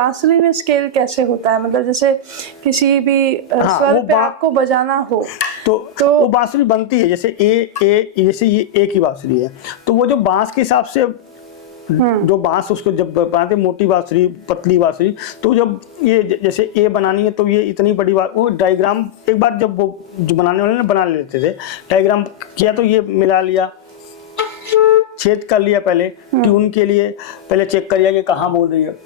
बांसुरी में स्केल कैसे होता है, मतलब जैसे किसी भी स्वर पे आपको बजाना हो तो वो बांसुरी बनती है जैसे ए, जैसे ये ए की बांसुरी है, तो वो जो बांस के हिसाब से जो बांस उसको जब बनाते मोटी बांसुरी पतली बांसुरी, तो जब ये जैसे ए बनानी है तो ये इतनी बड़ी बात, वो डायग्राम एक बार जब वो जो बनाने वाले ने बना लेते थे, डायग्राम किया तो ये मिला लिया, छेद कर लिया, पहले ट्यून के लिए पहले चेक कर लिया कि कहाँ बोल रही है,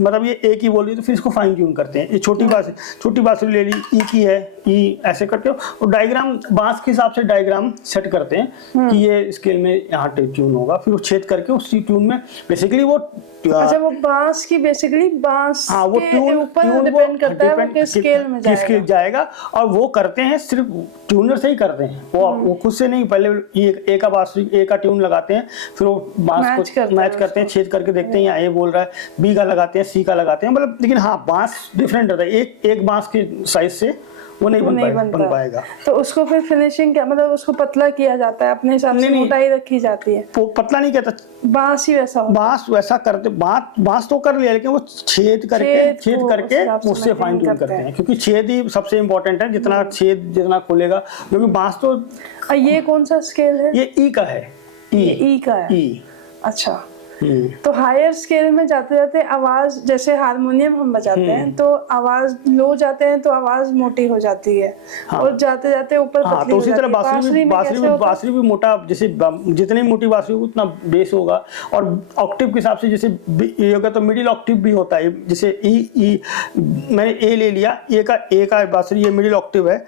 मतलब ये ए की बोल रही है तो फिर इसको फाइन ट्यून करते हैं। ये छोटी बांसुरी ले ली, ई की है, ई ऐसे करके और डायग्राम बांस के हिसाब से डायग्राम सेट करते हैं कि ये स्केल में यहाँ ट्यून होगा, फिर वो छेद करके उसी ट्यून में बेसिकली वो अच्छा वो बांस की बेसिकली बांस वो के ऊपर डिपेंड करता है वो किस स्केल में जाएगा और वो करते हैं सिर्फ ट्यूनर से ही करते हैं, वो खुद से नहीं, पहले ये ए का बांसुरी ए का ट्यून लगाते हैं, फिर वो बांस को मैच करते हैं, छेद करके देखते हैं यहाँ ए बोल रहा है, बी का लगाते हैं, सी का लगाते हैं, मतलब लेकिन हाँ बांस डिफरेंट रहता है, एक बांस के साइज से वो नहीं बन पाएगा। तो उसको फिर फिनिशिंग क्या, मतलब उसको पतला किया जाता है अपने हिसाब से, मोटाई रखी जाती है? वो पतला नहीं कहता, बांस ही वैसा होता है। बांस वैसा करते, बांस तो कर लिया लेकिन वो छेद करके उससे फाइन ट्यून करते हैं, क्योंकि छेद ही सबसे इम्पोर्टेंट है, जितना छेद जितना खुलेगा, क्योंकि बांस तो। ये कौन सा स्केल है? ये ई का है, ई का है। ई। अच्छा, तो हायर स्केल में जाते जाते आवाज, जैसे हारमोनियम हम बजाते हैं तो आवाज लो जाते हैं तो आवाज मोटी हो जाती है, और जाते जाते ऊपर पतली तो उसी तरह बांसुरी भी मोटा, जैसे जितनी मोटी बांसुरी उतना बेस होगा, और ऑक्टिव के हिसाब से जैसे ये होगा तो मिडिल ऑक्टिव भी होता है, जैसे ई मैंने ए ले लिया, ए का बांसुरी ये मिडिल ऑक्टिव है,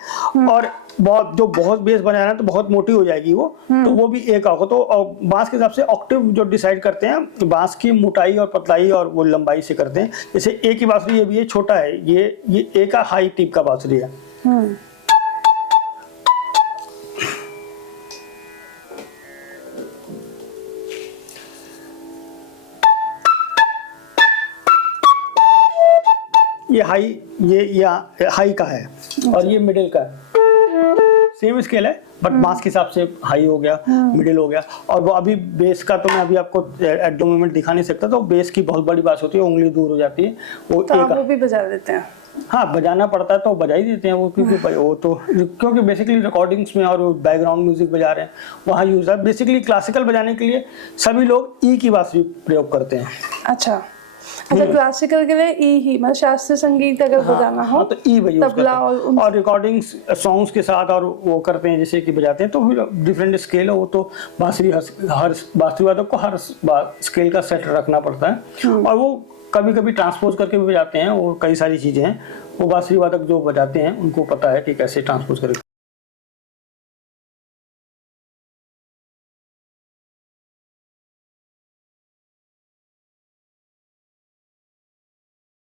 और बहुत बेस बनाना है तो बहुत मोटी हो जाएगी वो, तो वो भी ए का होगा। तो बांस के हिसाब से ऑक्टिव जो डिसाइड करते हैं बांस की मोटाई और पतलाई और वो लंबाई से करते हैं। जैसे ए की बांसुरी ये भी ये छोटा है, ये ए का हाई टिप का बांसुरी है। ये हाई, ये हाई का है और ये मिडिल का है, सेम स्केल है बट बांस के हिसाब से हाई हो गया, मिडिल हो गया, और वो अभी बेस का तो मैं अभी आपको एट द मोमेंट दिखा नहीं सकता, तो बेस की बहुत बड़ी बात होती है, उंगली दूर हो जाती है, वो भी बजा देते हैं। हाँ बजाना पड़ता है तो बजा ही देते हैं वो, क्योंकि वो तो क्योंकि बेसिकली रिकॉर्डिंग्स में और बैकग्राउंड म्यूजिक बजा रहे हैं वहाँ यूज है। बेसिकली क्लासिकल बजाने के लिए सभी लोग ई की बांसुरी प्रयोग करते हैं। अच्छा, क्लासिकल के लिए ई ही, मतलब शास्त्रीय संगीत अगर बजाना हो तो ई बजाते तबला और रिकॉर्डिंग्स सॉन्ग्स के साथ और वो करते हैं जैसे कि बजाते हैं, तो डिफरेंट स्केल है वो, तो बांसुरी हर बांसुरी वादक को हर स्केल का सेट रखना पड़ता है, और वो कभी कभी ट्रांसपोज करके भी बजाते हैं, और कई सारी चीजें हैं वो बांसुरी वादक जो बजाते हैं उनको पता है कि कैसे ट्रांसपोज करके